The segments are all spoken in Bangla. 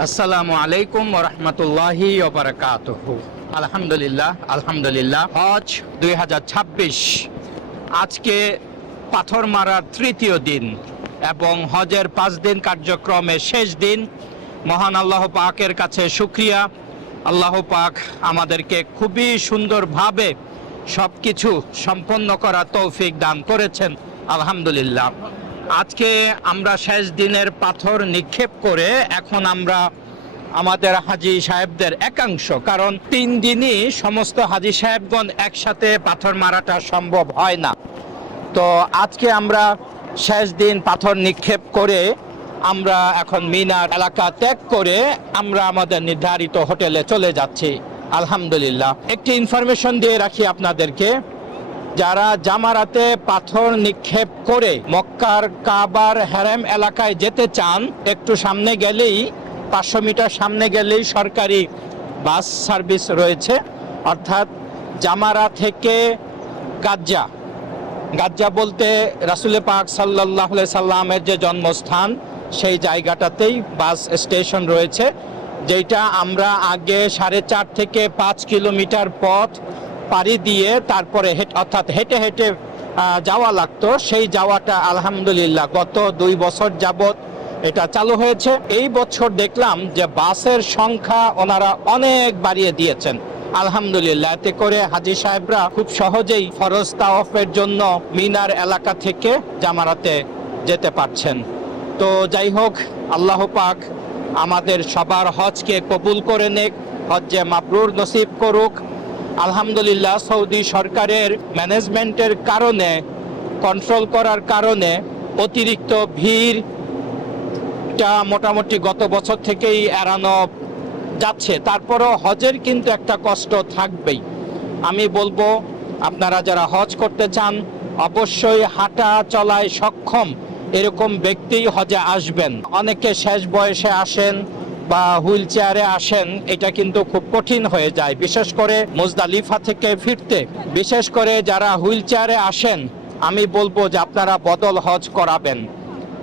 আসসালামু আলাইকুম ওয়া রাহমাতুল্লাহি ওয়া বারাকাতুহু। আলহামদুলিল্লাহ হজ 2026 আজকে পাথর মারার তৃতীয় দিন এবং হজের 5 দিন কার্যক্রমের শেষ দিন। মহান আল্লাহ পাকের কাছে শুকরিয়া, আল্লাহ পাক আমাদেরকে খুবই সুন্দরভাবে সবকিছু সম্পন্ন করার তৌফিক দান করেছেন, আলহামদুলিল্লাহ। আজকে আমরা শেষ দিনের পাথর নিক্ষেপ করে এখন আমরা আমাদের হাজী সাহেবদের একাংশ, কারণ 3 দিনই সমস্ত হাজী সাহেবগণ একসাথে পাথর মারাটা সম্ভব হয় না, তো আজকে আমরা শেষ দিন পাথর নিক্ষেপ করে আমরা এখন মিনার এলাকা ত্যাগ করে আমরা আমাদের নির্ধারিত হোটেলে চলে যাচ্ছি, আলহামদুলিল্লাহ। একটি ইনফরমেশন দিয়ে রাখি আপনাদেরকে, যারা জামারাতে পাথর নিক্ষেপ করে মক্কার কাবার হারাম এলাকায় যেতে চান, একটু সামনে গেলেই 500 মিটার সামনে গেলেই সরকারি বাস সার্ভিস রয়েছে, অর্থাৎ জামারা থেকে গাজ্জা বলতে রাসূল পাক সাল্লাল্লাহু আলাইহি সাল্লামের যে জন্মস্থান সেই জায়গাটাতেই বাস স্টেশন রয়েছে, যেটা আমরা আগে 4.5 থেকে 5 কিলোমিটার পথ পাড়ি দিয়ে তারপরে হেঁটে হেঁটে যাওয়া লাগতো। সেই যাওয়াটা আলহামদুলিল্লাহ গত 2 বছর যাবত এটা চালু হয়েছে। এই বছর দেখলাম যে বাসের সংখ্যা ওনারা অনেক বাড়িয়ে দিয়েছেন, আলহামদুলিল্লাহ। এতে করে হাজী সাহেবরা খুব সহজেই ফরজ তাওয়াফের জন্য মিনার এলাকা থেকে জামারাতে যেতে পারছেন। তো যাই হোক, আল্লাহ পাক আমাদের সবার হজকে কবুল করে নেক, হজ্জে মাবরুর নসিব করুক। আলহামদুলিল্লাহ, সৌদি সরকারের ম্যানেজমেন্টের কারণে, কন্ট্রোল করার কারণে অতিরিক্ত ভিড়টা মোটামুটি গত বছর থেকেই এড়ানো যাচ্ছে। তারপরও হজের কিন্তু একটা কষ্ট থাকবেই। আমি বলবো, আপনারা যারা হজ করতে চান অবশ্যই হাঁটা চলায় সক্ষম এরকম ব্যক্তি হজে আসবেন। অনেকে শেষ বয়সে আসেন বা হুইল চেয়ারে আসেন, এটা কিন্তু খুব কঠিন হয়ে যায়, বিশেষ করে মুজদালিফা থেকে ফিরতে। বিশেষ করে যারা হুইল চেয়ারে আসেন, আমি বলবো যে আপনারা বদল হজ করাবেন,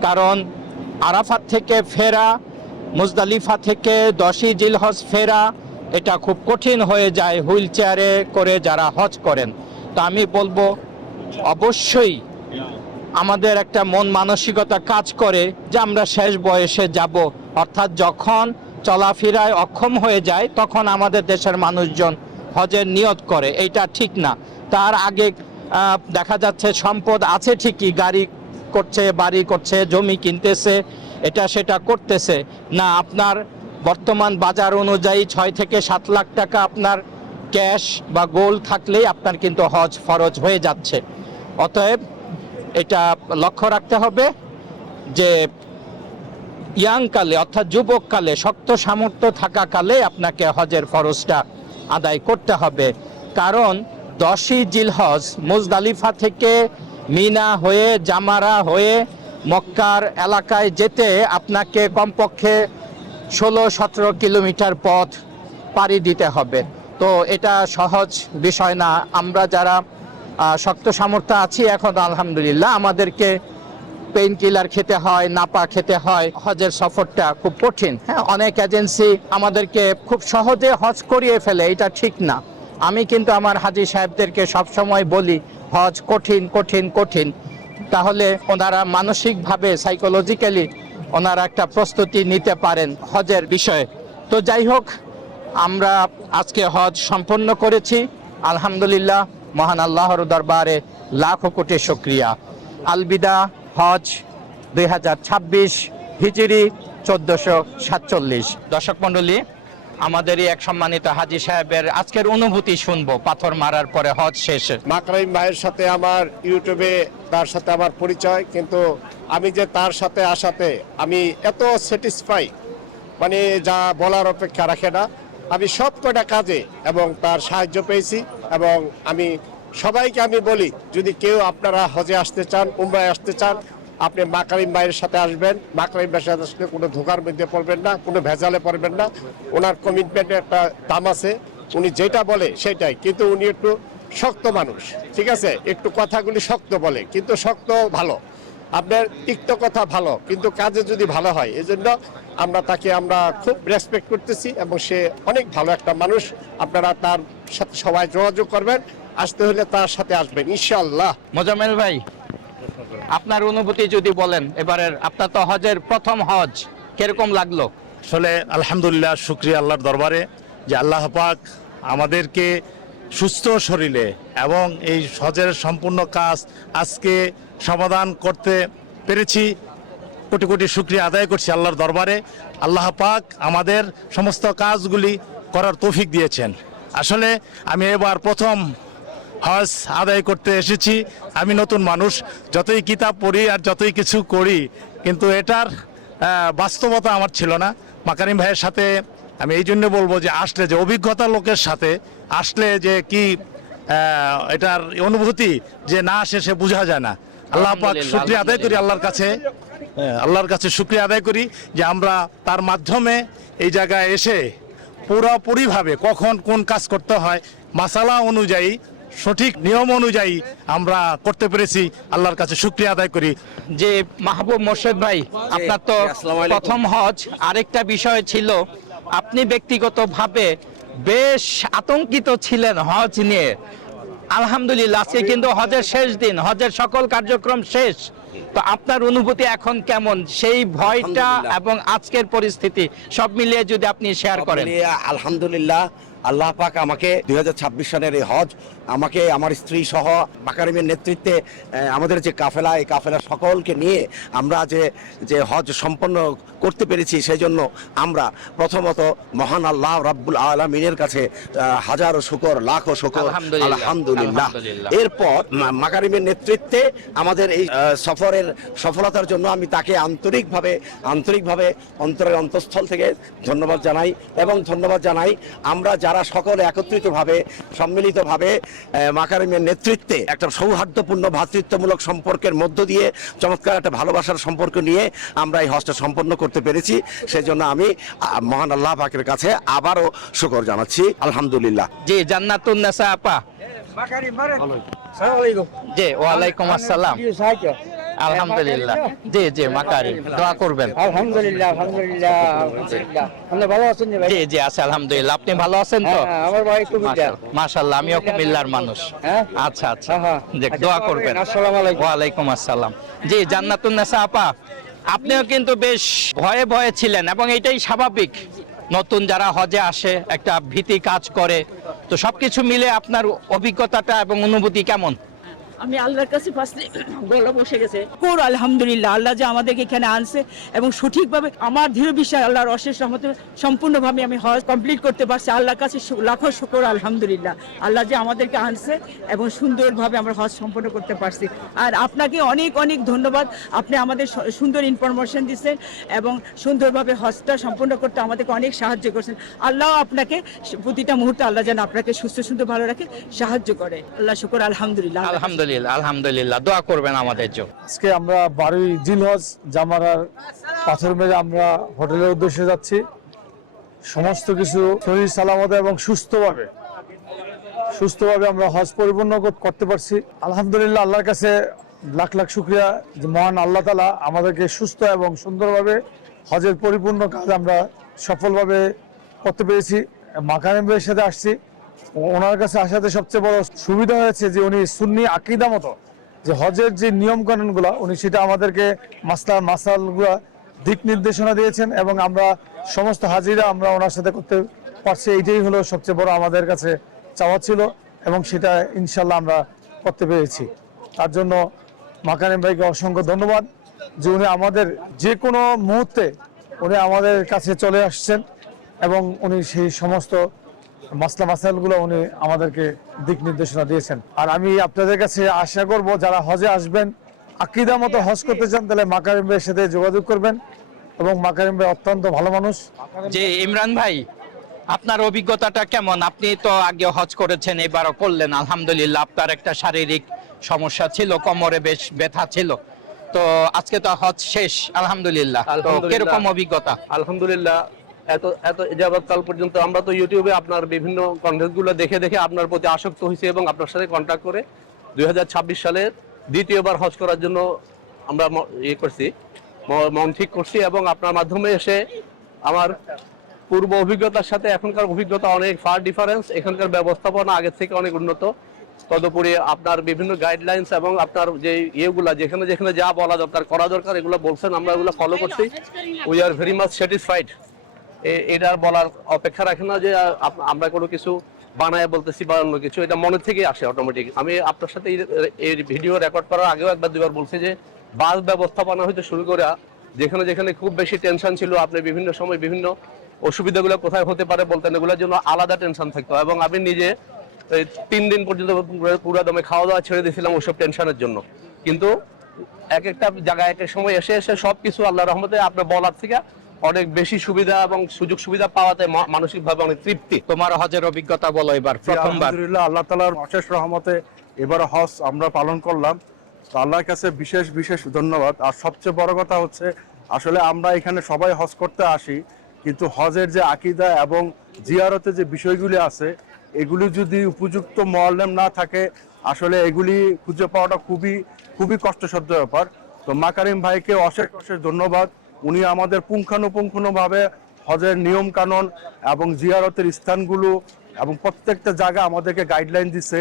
কারণ আরাফাত থেকে ফেরা, মুজদালিফা থেকে 10ই জিলহজ ফেরা, এটা খুব কঠিন হয়ে যায় হুইল চেয়ারে করে যারা হজ করেন। তো আমি বলবো অবশ্যই আমাদের একটা মন মানসিকতা কাজ করে যে আমরা শেষ বয়সে যাব, অর্থাৎ যখন চলাফেরায় অক্ষম হয়ে যায় তখন আমাদের দেশের মানুষজন হজের নিয়ত করে, এইটা ঠিক না। তার আগে দেখা যাচ্ছে সম্পদ আছে ঠিকই, গাড়ি করছে, বাড়ি করছে, জমি কিনতেছে, এটা সেটা করতেছে না। আপনার বর্তমান বাজার অনুযায়ী 6 থেকে 7 লাখ টাকা আপনার ক্যাশ বা গোল্ড থাকলেই আপনার কিন্তু হজ ফরজ হয়ে যাচ্ছে। অতএব এটা লক্ষ্য রাখতে হবে যে ইয়াংকালে, অর্থাৎ যুবককালে, শক্ত সামর্থ্য থাকাকালে আপনাকে হজের ফরজটা আদায় করতে হবে। কারণ 10ই জিলহজ মুজদালিফা থেকে মিনা হয়ে জামারা হয়ে মক্কার এলাকায় যেতে আপনাকে কমপক্ষে 16-17 কিলোমিটার পথ পাড়ি দিতে হবে। তো এটা সহজ বিষয় না। আমরা যারা শক্ত সামর্থ্য আছি এখন আলহামদুলিল্লাহ, আমাদেরকে পেইন কিলার খেতে হয়, নাপা খেতে হয়, হজের সফরটা খুব কঠিন। হ্যাঁ, অনেক এজেন্সি আমাদেরকে খুব সহজে হজ করিয়ে ফেলে, এটা ঠিক না। আমি কিন্তু আমার হাজী সাহেবদেরকে সবসময় বলি হজ কঠিন কঠিন কঠিন, তাহলে ওনারা মানসিকভাবে সাইকোলজিক্যালি ওনারা একটা প্রস্তুতি নিতে পারেন হজের বিষয়ে। তো যাই হোক, আমরা আজকে হজ সম্পন্ন করেছি, আলহামদুলিল্লাহ। মহান আল্লাহর দরবারে লাখো কোটি শুকরিয়া। আলবিদা, হজ 2026 হিজরি 1447। দর্শক মণ্ডলী, আমাদেরই এক সম্মানিত হাজী সাহেবের আজকের অনুভূতি শুনবো পাথর মারার পরে হজ শেষে। মাকরাইম ভাইয়ের সাথে আমার ইউটিউবে তার সাথে আমার পরিচয়, কিন্তু আমি যে তার সাথে আসাতে আমি এত স্যাটিসফাই, মানে যা বলার অপেক্ষা রাখে না। আমি সব কটা কাজে এবং তার সাহায্য পেয়েছি, এবং আমি সবাইকে আমি বলি, যদি কেউ আপনারা হজে আসতে চান, উমরায় আসতে চান, আপনি মাকরাইম ভাইয়ের সাথে আসবেন। মাকরাইম ভাইয়ের সাথে আসলে কোনো ধোকার মধ্যে পড়বেন না, কোনো ভেজালে পড়বেন না। ওনার কমিটমেন্টের একটা দাম আছে, উনি যেটা বলে সেটাই, কিন্তু উনি একটু শক্ত মানুষ, ঠিক আছে, একটু কথাগুলি শক্ত বলে, কিন্তু শক্ত ভালো। আপনার তিক্ত কথা ভালো, কিন্তু কাজে যদি ভালো হয়, এই জন্য আমরা খুব রেসপেক্ট করতেছি এবং সে অনেক ভালো একটা মানুষ। আপনারা তার সাথে সবাই যোগাযোগ করবেন, আসতে হলে তার সাথে আসবেন ইনশাআল্লাহ। মোজাম্মেল ভাই, আপনার অনুভূতি যদি বলেন, এবারের আপনার তো হজের প্রথম হজ, কিরকম লাগলো? আসলে আলহামদুলিল্লাহ, শুকরিয়া আল্লাহর দরবারে যে আল্লাহ পাক আমাদেরকে সুস্থ শরীরে এবং এই হজের সম্পূর্ণ কাজ আজকে সমাধান করতে পেরেছি। কোটি কোটি শুকরিয়া আদায় করছি আল্লাহর দরবারে। আল্লাহ পাক আমাদের সমস্ত কাজগুলি করার তৌফিক দিয়েছেন। আসলে আমি এবার প্রথম হজ আদায় করতে এসেছি। আমি নতুন মানুষ, যতই কিতাব পড়ি আর যতই কিছু করি, কিন্তু এটার বাস্তবতা আমার ছিল না। মাকারিম ভাইয়ের সাথে আমি এই জন্য বলবো যে আসলে, যে অভিজ্ঞতা লোকের সাথে আসলে যে কি এটার অনুভূতি যে না আসে সে বোঝা যায় না। আল্লাহ পাক শুকরিয়া আদায় করি আল্লাহর কাছে শুকরিয়া আদায় করি যে আমরা তার মাধ্যমে এই জায়গায় এসে পুরোপুরিভাবে কখন কোন কাজ করতে হয় মাসালা অনুযায়ী, সঠিক নিয়ম অনুযায়ী আমরা করতে পেরেছি। আল্লাহর কাছে শুকরিয়া আদায় করি। যে মাহবুব মোর্শেদ ভাই, আপনার তো আসসালামু আলাইকুম। প্রথম হজ, আরেকটা বিষয় ছিল আপনি ব্যক্তিগতভাবে বেশ আতঙ্কিত ছিলেন হজ নিয়ে। আলহামদুলিল্লাহ, আজকে কিন্তু হজের শেষ দিন, হজের সকল কার্যক্রম শেষ। তো আপনার অনুভূতি এখন কেমন, সেই ভয়টা এবং আজকের পরিস্থিতি সব মিলিয়ে যদি আপনি শেয়ার করেন? আলহামদুলিল্লাহ, আল্লাহ পাক আমাকে 2026 সালের এই হজ আমাকে আমার স্ত্রী সহ মাকারিমের নেতৃত্বে আমাদের যে কাফেলা, এই কাফেলা সকলকে নিয়ে আমরা যে হজ সম্পন্ন করতে পেরেছি, সেই জন্য আমরা প্রথমত মহান আল্লাহ রাব্বুল আলামিনের কাছে হাজারো শুকর, লাখো শুকর, আলহামদুলিল্লাহ। এরপর মাকারিমের নেতৃত্বে আমাদের এই সফরের সফলতার জন্য আমি তাকে আন্তরিকভাবে অন্তরের অন্তঃস্থল থেকে ধন্যবাদ জানাই। এবং ধন্যবাদ জানাই আমরা যারা সকলে একত্রিতভাবে সম্মিলিতভাবে মাকারিমের নেতৃত্বে একটা সৌহার্দ্যপূর্ণ ভ্রাতৃত্বমূলক সম্পর্কের মধ্য দিয়ে চমৎকার একটা ভালোবাসার সম্পর্ক নিয়ে আমরা এই হজটা সম্পন্ন করতে পেরেছি। সেজন্য আমি মহান আল্লাহ পাকের কাছে আবারও শুকর জানাচ্ছি, আলহামদুলিল্লাহ। জি, জান্নাতুন নেসা আপা। জি, ওয়ালাইকুম আসসালাম। আলহামদুলিল্লাহ। জি জি, মাকারিম দোয়া করবেন। আলহামদুলিল্লাহ। আপনি ভালো আছেন ভাই? জি জি, আছে আলহামদুলিল্লাহ। আপনি ভালো আছেন তো? হ্যাঁ, আমার ভাই কুমিল্লা। মাশাআল্লাহ, আমিও কুমিল্লার মানুষ। হ্যাঁ? আচ্ছা আচ্ছা, হ্যাঁ। জি, দোয়া করবেন। আসসালামু আলাইকুম। ওয়ালাইকুম আসসালাম। জি, জান্নাতুন নেসা আপা, আপনিও কিন্তু বেশ ভয়ে ভয়ে ছিলেন এবং এটাই স্বাভাবিক। নতুন যারা হজে আসে একটা ভীতি কাজ করে। তো সবকিছু মিলে আপনার অভিজ্ঞতাটা এবং অনুভূতি কেমন? আমি আল্লাহর কাছে ফার্স্টে গলা বসে গেছে। আলহামদুলিল্লাহ, আল্লাহ যে আমাদেরকে এখানে আনছে এবং সঠিকভাবে, আমার দৃঢ় বিশ্বাস আল্লাহর অশেষ রহমতে সম্পূর্ণভাবে আমি হজ কমপ্লিট করতে পারছি। আল্লাহর কাছে লাখো শুকর, আলহামদুলিল্লাহ। আল্লাহ যে আমাদেরকে আনছে এবং সুন্দরভাবে আমরা হজ সম্পন্ন করতে পারছি। আর আপনাকে অনেক অনেক ধন্যবাদ, আপনি আমাদের সুন্দর ইনফরমেশন দিচ্ছেন এবং সুন্দরভাবে হজটা সম্পন্ন করতে আমাদেরকে অনেক সাহায্য করছেন। আল্লাহ আপনাকে প্রতিটা মুহূর্তে আল্লাহ যেন আপনাকে সুস্থ সুন্দর ভালো রাখে, সাহায্য করে। আল্লাহ শুকর, আলহামদুলিল্লাহ। আলহামদুলিল্লাহ আলহামদুলিল্লাহ, দোয়া করবেন আমাদের জন্য। আজকে আমরা 12 জিলহজ জামারার পাথর মেরে আমরা হোটেলের উদ্দেশ্যে যাচ্ছি। সমস্ত কিছু শরীর সালামত এবং সুস্থভাবে আমরা হজ পরিপূর্ণ করতে পারছি। আলহামদুলিল্লাহ, আল্লাহর কাছে লাখ লাখ শুকরিয়া যে মহান আল্লাহ তাআলা আমাদেরকে সুস্থ এবং সুন্দরভাবে হজের পরিপূর্ণ কাজ আমরা সফলভাবে করতে পেরেছি। মাকারিম ভাইয়ের সাথে আসছি, ওনার কাছে আসাতে সবচেয়ে বড় সুবিধা হয়েছে যে উনি সুন্নি আকীদা মতো যে হজের যে নিয়ম কানুনগুলো, উনি সেটা আমাদেরকে মাসালগুলো দিক নির্দেশনা দিয়েছেন এবং আমরা সমস্ত হাজিরা আমরা ওনার সাথে করতে পারছি। এইটাই হলো সবচেয়ে বড় আমাদের কাছে চাওয়া ছিল এবং সেটা ইনশাল্লাহ আমরা করতে পেরেছি। তার জন্য মাকারিম ভাইকে অসংখ্য ধন্যবাদ যে উনি আমাদের যে কোনো মুহূর্তে উনি আমাদের কাছে চলে আসছেন এবং উনি সেই সমস্ত মাসাইলগুলো উনি আমাদেরকে দিক নির্দেশনা দিয়েছেন। আর আমি আপনাদের কাছে আশা করব যারা হজে আসবেন, আকীদা মতো হজ করতে চান, তাহলে মাকারিম ভাইয়ের সাথে যোগাযোগ করবেন এবং মাকারিম ভাই অত্যন্ত ভালো মানুষ। যে ইমরান ভাই, আপনার অভিজ্ঞতাটা কেমন? আপনি তো আগে হজ করেছেন, এবারও করলেন, আলহামদুলিল্লাহ। আপনার একটা শারীরিক সমস্যা ছিল, কোমরে বেশ ব্যথা ছিল, তো আজকে তো হজ শেষ, আলহামদুলিল্লাহ। তো কিরকম অভিজ্ঞতা? আলহামদুলিল্লাহ, এত যাবৎকাল পর্যন্ত আমরা তো ইউটিউবে আপনার বিভিন্ন কন্টেন্ট গুলো দেখে আপনার প্রতি আসক্ত হয়েছি এবং আপনার সাথে কন্ট্যাক্ট করে 2026 সালের দ্বিতীয়বার হজ করার জন্য আমরা ইয়ে করছি, মন ঠিক করছি, এবং আপনার মাধ্যমে এসে আমার পূর্ব অভিজ্ঞতার সাথে এখনকার অভিজ্ঞতা অনেক ফার ডিফারেন্স। এখানকার ব্যবস্থাপনা আগের থেকে অনেক উন্নত। তদুপরি আপনার বিভিন্ন গাইডলাইন্স এবং আপনার যে ইয়েগুলা যেখানে যেখানে যা বলা দরকার করা দরকার এগুলো বলছেন, আমরা এগুলো ফলো করছি। We are very much satisfied. এটার বলার অপেক্ষা রাখে না যে আমরা কোনো কিছু বানায় বলতেছি বা অন্য কিছু, এটা মনের থেকেই আসে অটোমেটিক। আমি আপনার সাথে এই ভিডিও রেকর্ড করার আগেও একবার দুবার বলছি যে বাস ব্যবস্থাপনা হইতে শুরু করে যেখানে যেখানে খুব বেশি টেনশন ছিল, আপনি বিভিন্ন সময় বিভিন্ন অসুবিধাগুলো কোথায় হতে পারে বলতেন, এগুলোর জন্য আলাদা টেনশন থাকতো। এবং আমি নিজে 3 দিন পর্যন্ত পুরো দমে খাওয়া দাওয়া ছেড়ে দিয়েছিলাম ওইসব টেনশনের জন্য। কিন্তু এক একটা জায়গায় এক এক সময় এসে এসে সবকিছু আল্লাহর রহমতে আপনার বলার থেকে অনেক বেশি সুবিধা এবং সুযোগ সুবিধা পাওয়াতে মানসিকভাবে অনেক তৃপ্তি। তোমার হজের অভিজ্ঞতা বলো এবার প্রথমবার। আলহামদুলিল্লাহ, আল্লাহ তাআলার অশেষ রহমতে এবার হজ আমরা পালন করলাম। তো আল্লাহর কাছে বিশেষ বিশেষ ধন্যবাদ। আর সবচেয়ে বড় কথা হচ্ছে আসলে আমরা এখানে সবাই হজ করতে আসি, কিন্তু হজের যে আকীদা এবং জিয়ারতের যে বিষয়গুলি আছে এগুলি যদি উপযুক্ত মুআল্লিম না থাকে আসলে এগুলি খুঁজে পাওয়াটা খুবই খুবই কষ্টসাধ্য ব্যাপার। তো মাকারিম ভাইকে অশেষ অশেষ ধন্যবাদ। উনি আমাদের পুঙ্খানুপুঙ্খভাবে হজের নিয়ম কানুন এবং জিয়ারতের স্থানগুলো এবং প্রত্যেকটা জায়গা আমাদেরকে গাইডলাইন দিছে,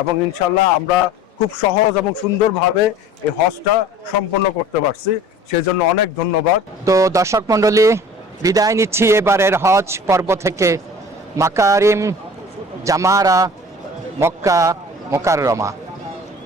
এবং ইনশাল্লাহ আমরা খুব সহজ এবং সুন্দরভাবে এই হজটা সম্পন্ন করতে পারছি। সেজন্য অনেক ধন্যবাদ। তো দর্শক মণ্ডলী, বিদায় নিচ্ছি এবারের হজ পর্ব থেকে। মাকারিম জামারা মক্কা মোকাররমা।